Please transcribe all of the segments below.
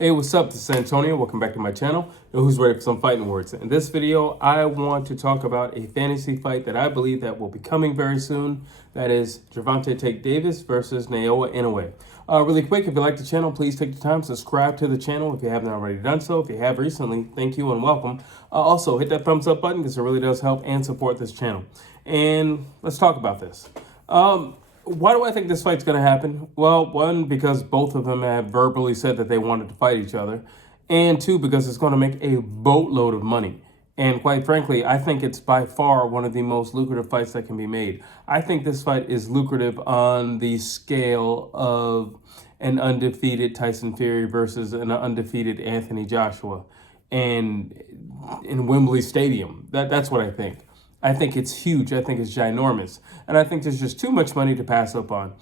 Hey, what's up? This is Antonio. Welcome back to my channel. Who's ready for some fighting words? In this video, I want to talk about a fantasy fight that I believe that will be coming very soon. That is Gervonta Tank Davis versus Naoya Inoue. Really quick, if you like the channel, please take the time to subscribe to the channel if you haven't already done so. If you have recently, thank you and welcome. Also, hit that thumbs up button because it really does help and support this channel. And let's talk about this. Why do I think this fight's going to happen? Well, one, because both of them have verbally said that they wanted to fight each other. And two, because it's going to make a boatload of money. And quite frankly, I think it's by far one of the most lucrative fights that can be made. I think this fight is lucrative on the scale of an undefeated Tyson Fury versus an undefeated Anthony Joshua and in Wembley Stadium. That's what I think. I think it's huge. I think it's ginormous. And I think there's just too much money to pass up on.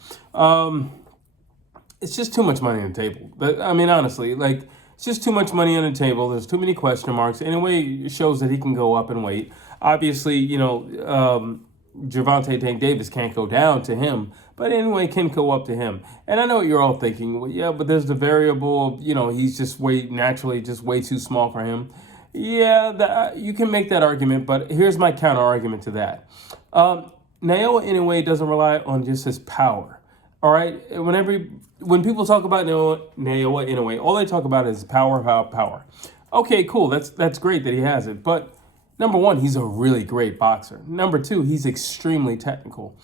It's just too much money on the table. I mean, honestly, it's just too much money on the table. There's too many question marks. Anyway, it shows that he can go up in weight. Obviously, Gervonta Tank Davis can't go down to him, but anyway, can go up to him. And I know what you're all thinking. Well, yeah, but there's the variable of, he's just naturally way too small for him. Yeah, you can make that argument, but here's my counter argument to that. Naoya Inoue doesn't rely on just his power. All right, when people talk about Naoya Inoue, all they talk about is power. Okay, cool. That's great that he has it, but number one, he's a really great boxer. Number two, he's extremely technical.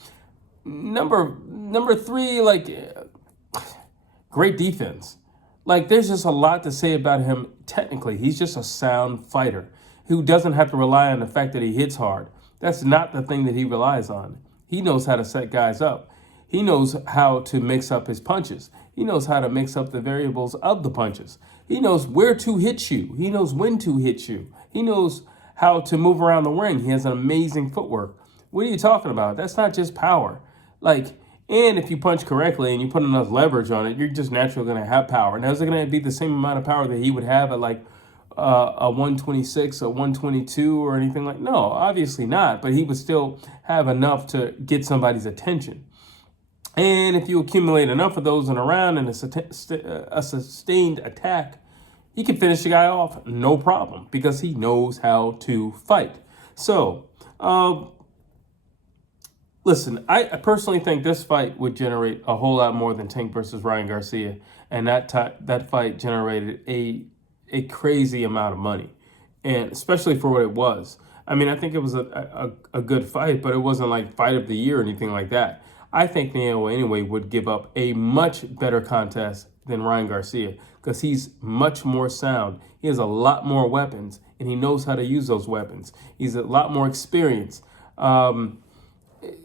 Number three, great defense. There's just a lot to say about him technically. He's just a sound fighter who doesn't have to rely on the fact that he hits hard. That's not the thing that he relies on. He knows how to set guys up. He knows how to mix up his punches. He knows how to mix up the variables of the punches. He knows where to hit you. He knows when to hit you. He knows how to move around the ring. He has an amazing footwork. What are you talking about? That's not just power. And if you punch correctly and you put enough leverage on it, you're just naturally going to have power. Now, is it going to be the same amount of power that he would have at a 126, a 122 or anything like? No, obviously not. But he would still have enough to get somebody's attention. And if you accumulate enough of those in a round and a sustained attack, he can finish the guy off no problem because he knows how to fight. So, listen, I personally think this fight would generate a whole lot more than Tank versus Ryan Garcia, and that fight generated a crazy amount of money, and especially for what it was. I mean, I think it was a good fight, but it wasn't like fight of the year or anything like that. I think Naoya Inoue would give up a much better contest than Ryan Garcia because he's much more sound. He has a lot more weapons, and he knows how to use those weapons. He's a lot more experienced.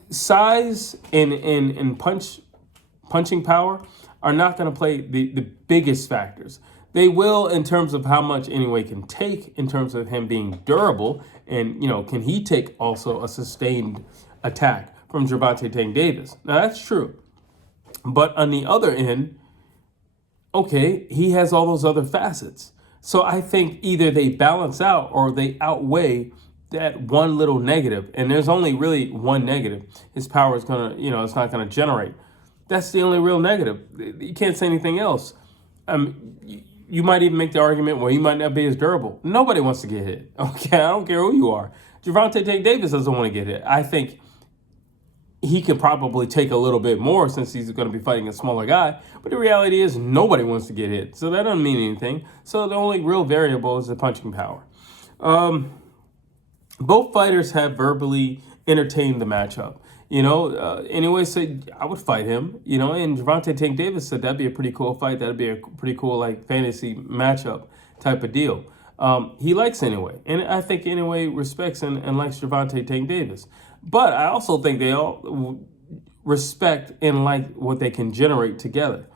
Size and punching power are not going to play the biggest factors. They will in terms of how much Inoue can take, in terms of him being durable, and can he take also a sustained attack from Gervonta Tank Davis. Now that's true. But on the other end, okay, he has all those other facets. So I think either they balance out or they outweigh that one little negative, and there's only really one negative. His power is it's not gonna generate. That's the only real negative. You can't say anything else. You might even make the argument, well, he might not be as durable. Nobody wants to get hit. Okay, I don't care who you are. Gervonta Tank Davis doesn't want to get hit. I think he could probably take a little bit more since he's going to be fighting a smaller guy. But the reality is nobody wants to get hit. So that doesn't mean anything. So the only real variable is the punching power. Both fighters have verbally entertained the matchup. Inoue said, I would fight him, and Gervonta Tank Davis said that'd be a pretty cool fight. That'd be a pretty cool, fantasy matchup type of deal. He likes Inoue, and I think Inoue respects and likes Gervonta Tank Davis. But I also think they all respect and like what they can generate together.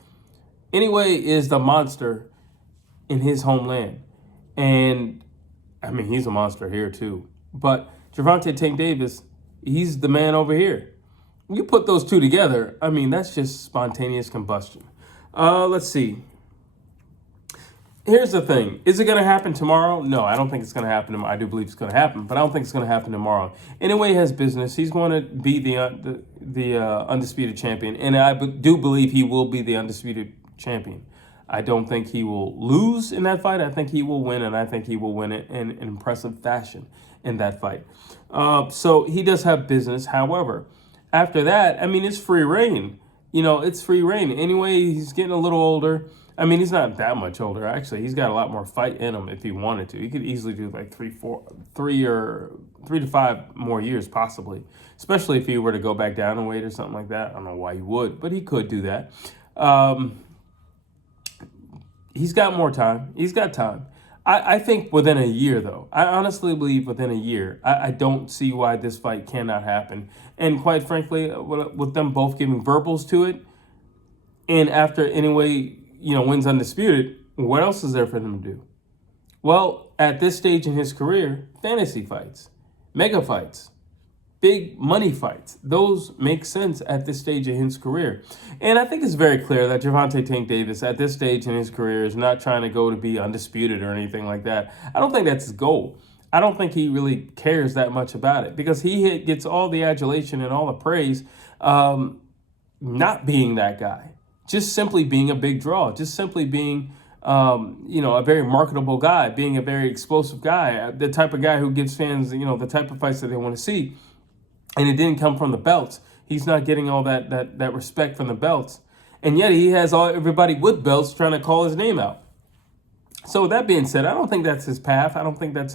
Inoue is the monster in his homeland. And, I mean, he's a monster here too. But Gervonta Tank Davis, he's the man over here. You put those two together, I mean, that's just spontaneous combustion. Let's see. Here's the thing. Is it going to happen tomorrow? No, I don't think it's going to happen tomorrow. I do believe it's going to happen, but I don't think it's going to happen tomorrow. Anyway, he has business. He's going to be the undisputed champion, and I do believe he will be the undisputed champion. I don't think he will lose in that fight. I think he will win, and I think he will win it in an impressive fashion in that fight. So he does have business. However, after that, I mean, it's free reign. It's free reign. Anyway, he's getting a little older. I mean, he's not that much older, actually. He's got a lot more fight in him if he wanted to. He could easily do like 3 to 5 more years, possibly, especially if he were to go back down in weight or something like that. I don't know why he would, but he could do that. He's got more time. He's got time. I think within a year, though. I honestly believe within a year. I don't see why this fight cannot happen. And quite frankly, with them both giving verbals to it, and after Inoue, wins undisputed, what else is there for them to do? Well, at this stage in his career, fantasy fights, mega fights, big money fights, those make sense at this stage in his career. And I think it's very clear that Gervonta Tank Davis at this stage in his career is not trying to go to be undisputed or anything like that. I don't think that's his goal. I don't think he really cares that much about it, because he gets all the adulation and all the praise not being that guy, just simply being a big draw, just simply being a very marketable guy, being a very explosive guy, the type of guy who gives fans, the type of fights that they want to see. And it didn't come from the belts. He's not getting all that respect from the belts. And yet he has everybody with belts trying to call his name out. So with that being said, I don't think that's his path. I don't think that's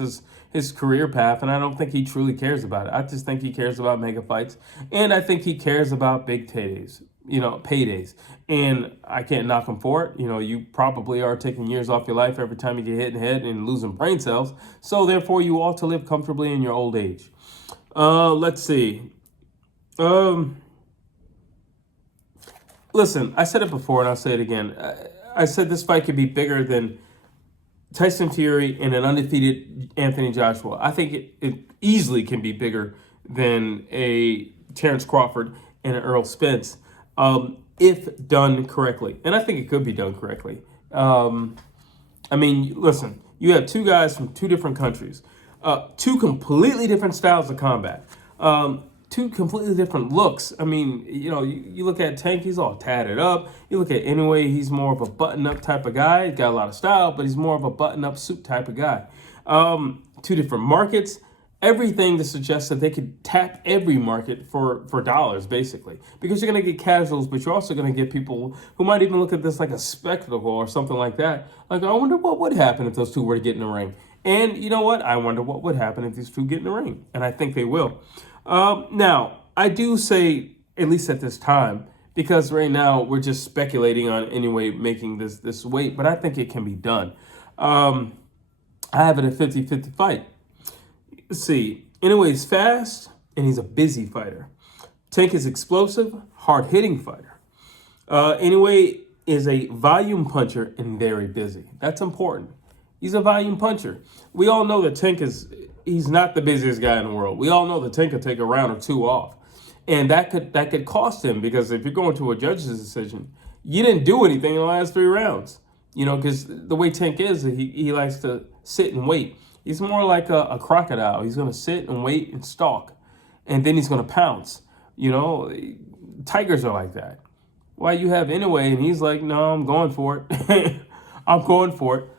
his career path. And I don't think he truly cares about it. I just think he cares about mega fights. And I think he cares about big paydays. And I can't knock him for it. You probably are taking years off your life every time you get hit in the head and losing brain cells. So therefore, you ought to live comfortably in your old age. Let's see. Listen, I said it before and I'll say it again. I said this fight could be bigger than Tyson Fury and an undefeated Anthony Joshua. I think it easily can be bigger than a Terrence Crawford and an Earl Spence, if done correctly. And I think it could be done correctly. Listen, you have two guys from two different countries. Two completely different styles of combat, two completely different looks. I mean, you look at Tank, he's all tatted up. You look at Inoue, he's more of a button-up type of guy. He's got a lot of style, but he's more of a button-up suit type of guy. Two different markets. Everything to suggest that they could tap every market for dollars, basically. Because you're going to get casuals, but you're also going to get people who might even look at this like a spectacle or something like that. Like, I wonder what would happen if those two were to get in the ring. And you know what? I wonder what would happen if these two get in the ring. And I think they will. Now, I do say, at least at this time, because right now we're just speculating on Inoue making this weight, but I think it can be done. I have it a 50-50 fight. Let's see. Inoue's fast, and he's a busy fighter. Tank is explosive, hard-hitting fighter. Inoue is a volume puncher and very busy. That's important. He's a volume puncher. We all know that Tank he's not the busiest guy in the world. We all know that Tank could take a round or two off. And that could cost him, because if you're going to a judge's decision, you didn't do anything in the last 3 rounds. Because the way Tank is, he likes to sit and wait. He's more like a crocodile. He's going to sit and wait and stalk, and then he's going to pounce. Tigers are like that. Why you have Inoue, and he's like, no, I'm going for it. I'm going for it.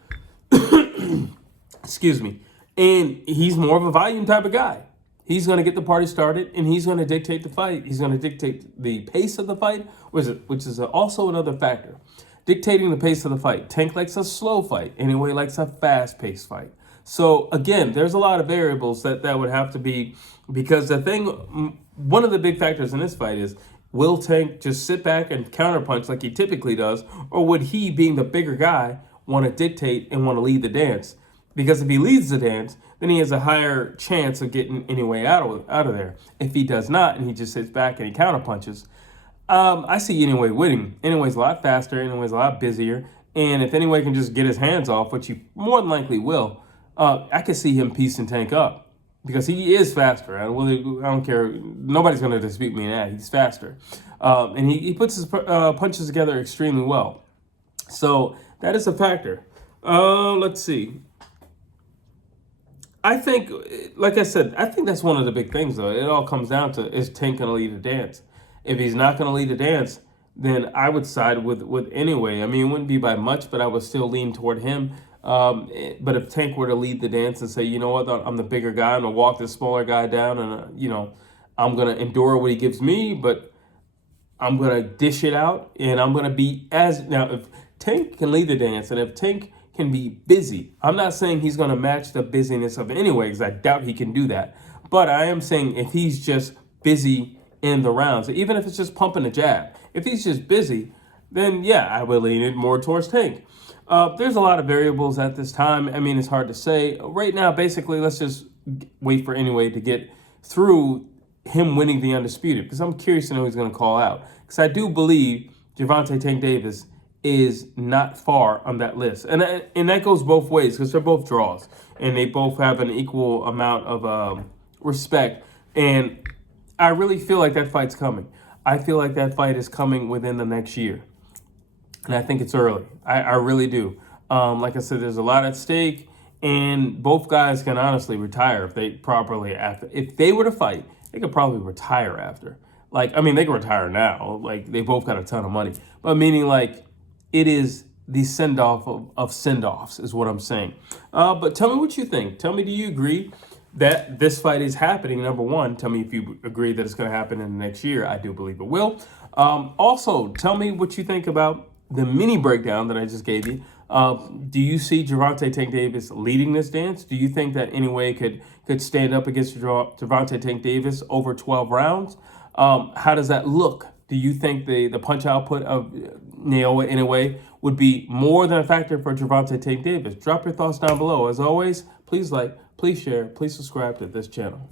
Excuse me. And he's more of a volume type of guy. He's going to get the party started, and he's going to dictate the fight. He's going to dictate the pace of the fight, which is also another factor. Dictating the pace of the fight. Tank likes a slow fight. Inoue likes a fast-paced fight. So, again, there's a lot of variables that would have to be, because one of the big factors in this fight is, will Tank just sit back and counterpunch like he typically does, or would he, being the bigger guy, want to dictate and want to lead the dance? Because if he leads the dance, then he has a higher chance of getting Inoue out of there. If he does not, and he just sits back and he counterpunches, I see Inoue winning. Inoue's a lot faster, Inoue's a lot busier, and if Inoue can just get his hands off, which he more than likely will, I could see him piecing Tank up, because he is faster. I don't care. Nobody's going to dispute me in that. He's faster. And he puts his punches together extremely well. So that is a factor. Let's see. I think, like I said, I think that's one of the big things, though. It all comes down to, is Tank going to lead the dance? If he's not going to lead the dance, then I would side with Inoue. I mean, it wouldn't be by much, but I would still lean toward him. But if Tank were to lead the dance and say, you know what, I'm the bigger guy, I'm going to walk this smaller guy down, and, you know, I'm going to endure what he gives me, but I'm going to dish it out, and I'm going to be as... Now, if Tank can lead the dance, and if Tank can be busy, I'm not saying he's going to match the busyness of Inoue, because I doubt he can do that. But I am saying if he's just busy in the rounds, even if it's just pumping a jab, if he's just busy, then yeah, I would lean it more towards Tank. There's a lot of variables at this time. I mean, it's hard to say. Right now, basically, let's just wait for Inoue to get through him winning the undisputed, because I'm curious to know who he's going to call out. Because I do believe Gervonta Tank Davis is not far on that list. And that goes both ways, because they're both draws. And they both have an equal amount of respect. And I really feel like that fight's coming. I feel like that fight is coming within the next year. And I think it's early. I really do. Like I said, there's a lot at stake. And both guys can honestly retire if they properly after. If they were to fight, they could probably retire after. Like, I mean, they can retire now. Like, they both got a ton of money. But meaning, like, it is the send-off of send-offs is what I'm saying. But tell me what you think. Tell me, do you agree that this fight is happening, number one? Tell me if you agree that it's going to happen in the next year. I do believe it will. Also, tell me what you think about the mini breakdown that I just gave you. Do you see Gervonta Tank Davis leading this dance? Do you think that Inoue could stand up against Gervonta Tank Davis over 12 rounds? How does that look? Do you think the punch output of Naoya Inoue would be more than a factor for Gervonta Tank Davis? Drop your thoughts down below. As always, please like, please share, please subscribe to this channel.